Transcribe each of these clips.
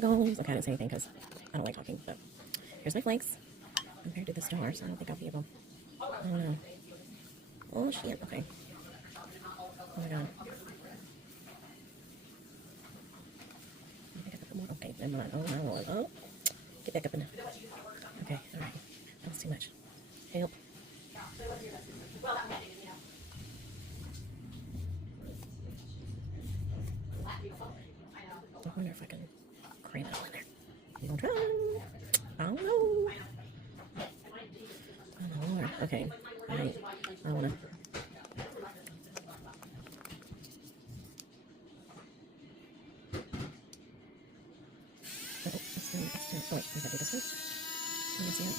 that goes. Okay, I didn't say anything because I don't like talking, but here's my flakes. I'm paired to the star, so I don't think I'll be able. I don't know. Oh, shit. Okay. Oh my god. I think I put more. Okay, never mind. Oh my lord. Oh. Get back up in there. Okay, alright. That was too much. Help. I wonder if I can cram it all in there. We're gonna try. I don't know. Oh Lord. Okay. Alright. I wanna. Oh, let's do it. Oh, wait, we gotta do this one. Can you see it?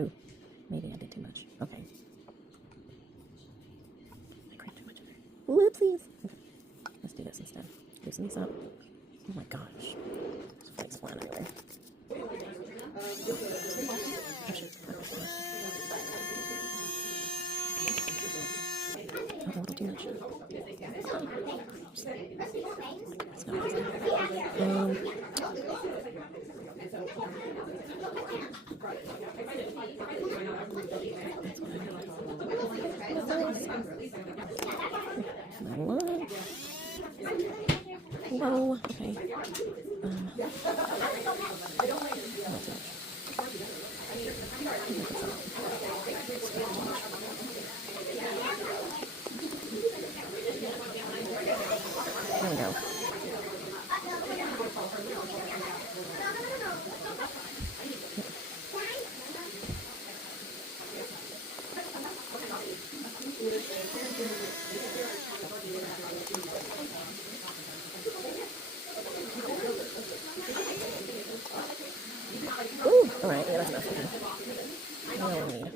Ooh, maybe I did too much. Okay. I crammed too much in there. Whoopsies. Okay. Let's do this instead. Loosen these up. Oh my gosh. There's flakes flying everywhere. Oh, shit. Oh, a little too much. It's not easy. Whoa, okay. There we go. Ooh, alright, yeah, that's enough. Okay. What do I need?